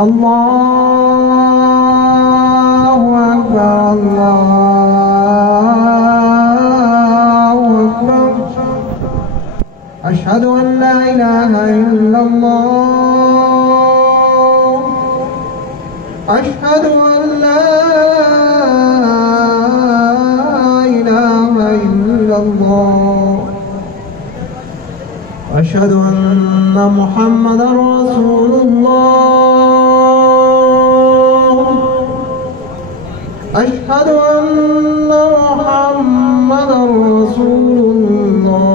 الله أكبر الله أكبر. أشهد أن لا إله إلا الله. أشهد أن لا إله إلا الله. أشهد أن محمدا رسول الله. أشهد أن محمدا رسول الله.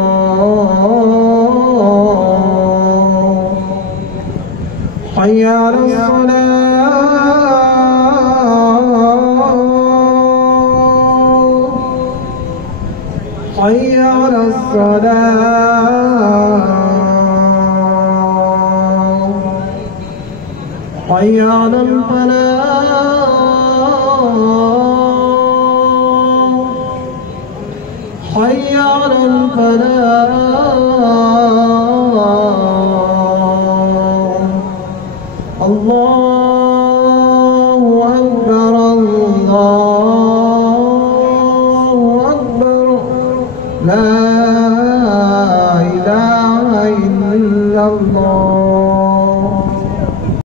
حي على الصلاة. حي على الصلاة. حي على الفلاح. حي على الفلاح. الله أكبر الله أكبر. لا